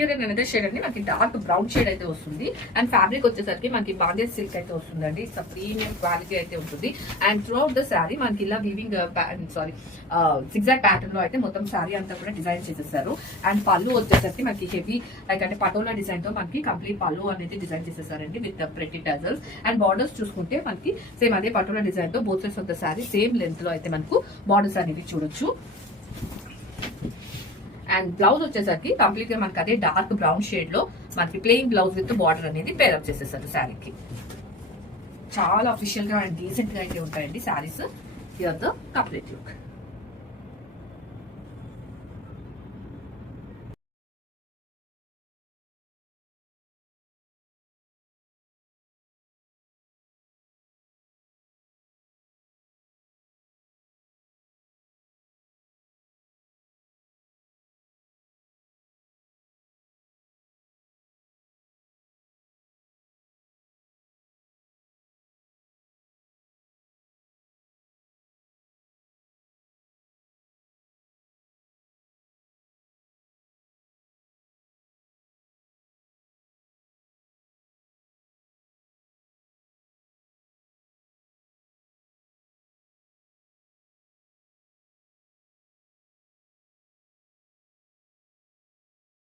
Here అనేది shade అండి మనకి డార్క్ బ్రౌన్ షేడ్ అయితే వస్తుంది. అండ్ ఫ్యాబ్రిక్ వచ్చేసరికి మనకి బాందేజ్ సిల్క్ అయితే వస్తుందండి. ఇట్స్ ప్రీమియం క్వాలిటీ అయితే ఉంటుంది. And through out the sari మనకి ఇలా వీవింగ్ సిగ్జాగ్ ప్యాటర్న్ లో అయితే మొత్తం శారీ అంతా కూడా డిజైన్ చేసేసారు. అండ్ పళ్ళు వచ్చేసరికి మనకి హెవీ లైక్ అంటే పటోలా డిజైన్ తో మనకి కంప్లీట్ పళ్ళు అనేది డిజైన్ చేసేసారండి with pretty tassels. And borders చూసుకుంటే మనకి సేమ్ అదే పటోలా డిజైన్ తో both sides of the sari same length లో అయితే మనకు బార్డర్స్ అనేది చూడొచ్చు. అండ్ బ్లౌజ్ వచ్చేసరికి కంప్లీట్ గా మనకి అదే డార్క్ బ్రౌన్ షేడ్ లో మనకి ప్లెయిన్ బ్లౌజ్ విత్ బార్డర్ అనేది పేరప్ చేసేసారు శారీకి. చాలా అఫీషియల్ గా అండ్ డీసెంట్ గా అయితే ఉంటాయండి saris. Here the complete look.